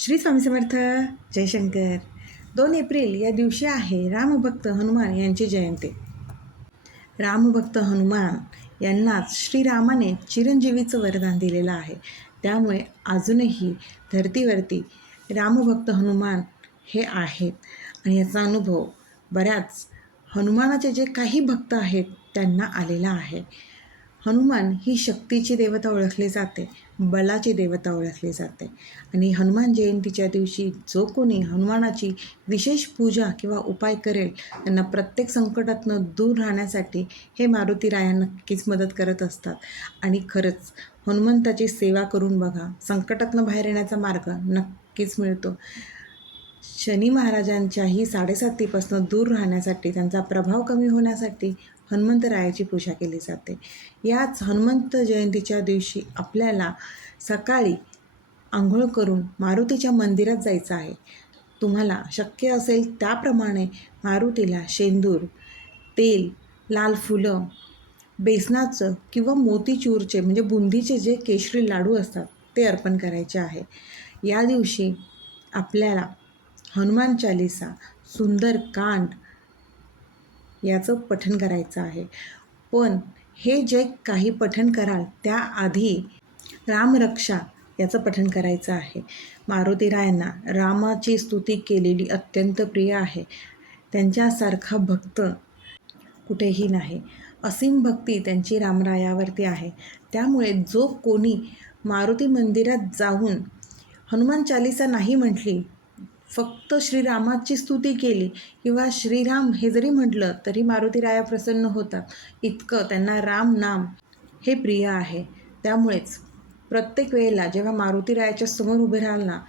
Shri Swami Samarth. Jaishankar. 2 April या दिवशी आहे रामभक्त हनुमान यांची जयंती. रामभक्त हनुमान यांनाच श्रीरामाने चिरंजीवीचं वरदान दिलेलं आहे. त्यामुळे अजूनही धरतीवरती रामभक्त हनुमान हे आहेत आणि याचा अनुभव बऱ्याच हनुमानाचे जे काही भक्त आहेत त्यांना आलेला आहे. हनुमान ही शक्तीची देवता ओळखली जाते, बलाची देवता ओळखली जाते. आणि हनुमान जयंतीच्या दिवशी जो कोणी हनुमानाची विशेष पूजा किंवा उपाय करेल त्यांना प्रत्येक संकटातनं दूर राहण्यासाठी हे मारुतीराया नक्कीच मदत करत असतात. आणि खरंच हनुमंताची सेवा करून बघा, संकटातनं बाहेर येण्याचा मार्ग नक्कीच मिळतो. शनी महाराजांच्याही 7:30पासून दूर राहण्यासाठी, त्यांचा प्रभाव कमी होण्यासाठी हनुमंतरायाची पूजा केली जाते. याच हनुमंत जयंतीच्या दिवशी आपल्याला सकाळी आंघोळ करून मारुतीच्या मंदिरात जायचं आहे. तुम्हाला शक्य असेल त्याप्रमाणे मारुतीला शेंदूर, तेल, लाल फुलं, बेसनाचं किंवा मोतीचूरचे म्हणजे बुंदीचे जे केशरी लाडू असतात ते अर्पण करायचे आहे. या दिवशी आपल्याला हनुमान चालीसा, सुंदरकांड याचं पठण करायचं आहे. पण हे जे काही पठण कराल त्याआधी रामरक्षा याचं पठण करायचं आहे. मारुतीरायांना रामाची स्तुती केलेली अत्यंत प्रिय आहे. त्यांच्यासारखा भक्त कुठेही नाही. असीम भक्ती त्यांची रामरायावरती आहे. त्यामुळे जो कोणी मारुती मंदिरात जाऊन हनुमान चालीसा नाही म्हटली, फक्त श्रीरामाची स्तुती केली किंवा श्रीराम हे जरी म्हटलं तरी मारुतीराया प्रसन्न होतात. इतकं त्यांना राम नाम हे प्रिय आहे. त्यामुळेच प्रत्येक वेळेला जेव्हा मारुतीरायाच्या समोर उभे राहाल ना,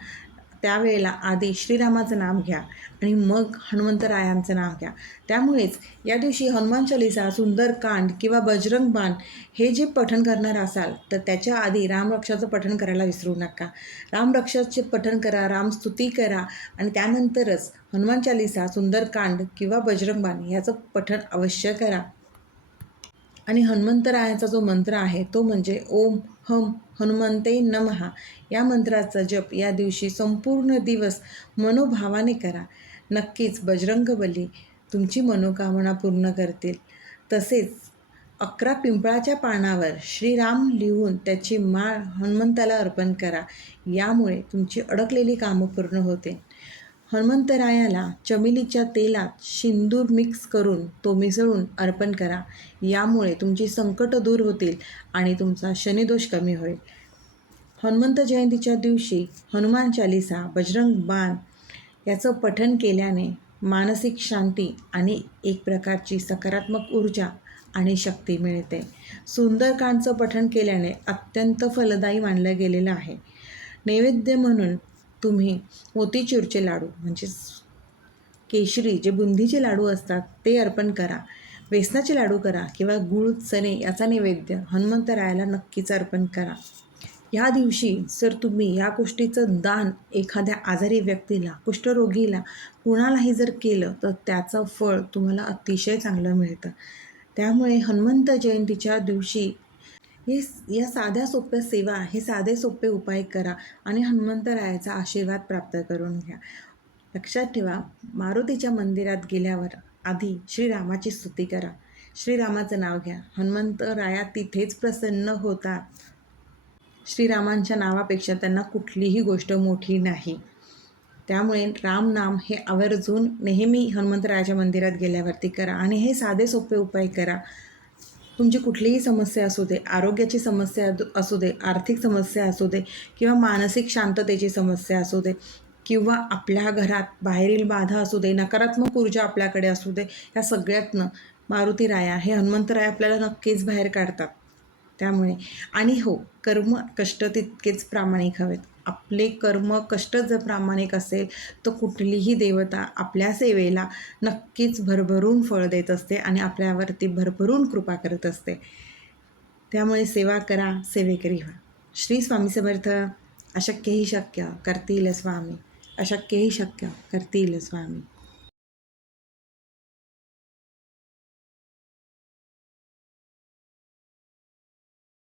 त्यावेळेला आधी श्रीरामाचं नाव घ्या आणि मग हनुमंतरायांचं नाव घ्या. त्यामुळेच या दिवशी हनुमान चालीसा, सुंदरकांड किंवा बजरंग बाण हे जे पठण करणार असाल तर त्याच्या आधी रामरक्षाचं पठण करायला विसरू नका. रामरक्षाचे पठण करा, रामस्तुती करा आणि त्यानंतरच हनुमान चालीसा, सुंदरकांड किंवा बजरंग बाण याचं पठण अवश्य करा. आणि हनुमंतरायाचा जो मंत्र आहे तो म्हणजे ओम हम हनुमंते नमः. या मंत्राचा जप या दिवशी संपूर्ण दिवस मनोभावाने करा. नक्कीच बजरंगबली तुमची मनोकामना पूर्ण करतील. तसेच 11 पिंपळाच्या पानावर श्रीराम लिहून त्याची माळ हनुमंताला अर्पण करा. यामुळे तुमची अडकलेली कामं पूर्ण होते. हनुमंतरायाला चमेलीच्या तेलात सिंदूर मिक्स करून तो मिसळून अर्पण करा. यामुळे तुमची संकट दूर होतील आणि तुमचा शनिदोष कमी होईल. हनुमंत जयंतीच्या दिवशी हनुमान चालीसा, बजरंग बाण याचं पठण केल्याने मानसिक शांती आणि एक प्रकारची सकारात्मक ऊर्जा आणि शक्ती मिळते. सुंदरकांडचं पठण केल्याने अत्यंत फलदायी मानलं गेलेलं आहे. नैवेद्य म्हणून तुम्ही मोतीचूरचे लाडू म्हणजे केशरी जे बुंदीचे लाडू असतात ते अर्पण करा. बेसनाचे लाडू करा किंवा गूळ, चणे याचा नैवेद्य हनुमंतरायाला नक्कीच अर्पण करा. या दिवशी जर तुम्ही या गोष्टीचं दान एखाद्या आजारी व्यक्तीला, कुष्ठरोगीला, कुणालाही जर केलं तर त्याचं फळ तुम्हाला अतिशय चांगलं मिळतं. त्यामुळे हनुमंत जयंतीच्या दिवशी या साध्या सोप्या सेवा, हे साधे सोपे उपाय करा आणि हनुमंतरायाचा आशीर्वाद प्राप्त करून घ्या. लक्षात ठेवा, मारुतीच्या मंदिरात गेल्यावर आधी श्रीरामाची स्तुती करा, श्रीरामाचं नाव घ्या. हनुमंतराया तिथेच प्रसन्न होतात. श्रीरामांच्या नावापेक्षा त्यांना कुठलीही गोष्ट मोठी नाही. त्यामुळे रामनाम हे आवर्जून नेहमी हनुमंतरायाच्या मंदिरात गेल्यावरती करा आणि हे साधे सोपे उपाय करा. तुमची कुठलीही समस्या असू दे, आरोग्याची समस्या असू दे, आर्थिक समस्या असू दे किंवा मानसिक शांततेची समस्या असू दे किंवा आपल्या घरात बाहेरील बाधा असू दे, नकारात्मक ऊर्जा आपल्याकडे असू दे, या सगळ्यातनं मारुतीराया हे हनुमंतराया आपल्याला नक्कीच बाहेर काढतात. त्यामुळे आणि हो, कर्म कष्ट तितकेच प्रामाणिक हवेत. आपले कर्म कष्ट जर प्रामाणिक असेल तर कुठलीही देवता आपल्या सेवेला नक्कीच भरभरून फळ देत असते आणि आपल्यावरती भरभरून कृपा करत असते. त्यामुळे सेवा करा, सेवेकरी व्हा. श्री स्वामी समर्थ. अशक्य ही शक्य करतील स्वामी, अशक्य ही शक्य करतील स्वामी.